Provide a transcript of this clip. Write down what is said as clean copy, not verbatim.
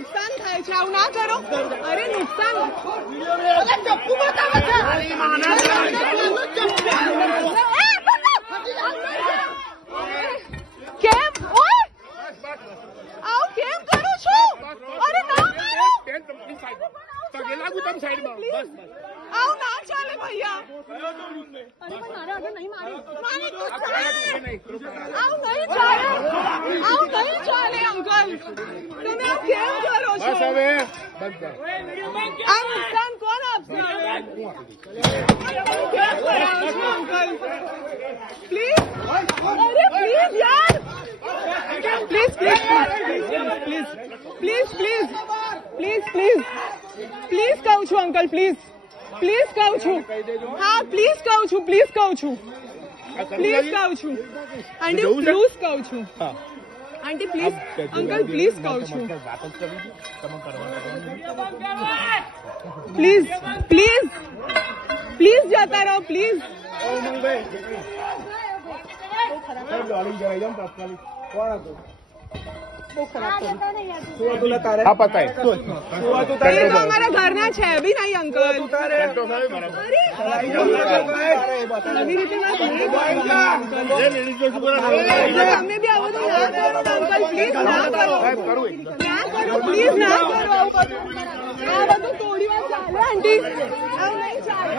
નુકસાન થાય છે, આવું ના કરો. અરે નુકસાન કેમ આવું કેમ કરું છું? અરે ના આવું ના ચાલે ભૈયા. આવું નહીં ચાલે અંકલ. તમે આ કેમ કરો છો? આ નુકસાન કોણ આપશે? કેમ કરાવો છો અંકલ? પ્લીઝ, અરે પ્લીઝ યાર, please please please please please please please please કહું છું અંકલ, પ્લીઝ પ્લીઝ કહું છું. હા પ્લીઝ કહું છું, પ્લીઝ કહું છું, પ્લીઝ કહું છું આંટી, પ્લીઝ કહું છું આંટી, પ્લીઝ અંકલ, પ્લીઝ કહું છું, પ્લીઝ પ્લીઝ પ્લીઝ જતા રહો, પ્લીઝ. અમારા ઘરના છે બી નહીં અંકલ. એવી રીતે તમે બી આવો તો ના કરો અંકલ, પ્લીઝ ના કરો, ના કરો, પ્લીઝ ના કરો. આ બધું થોડી વાર ચાલે આંટી, આવું નહીં ચાલે.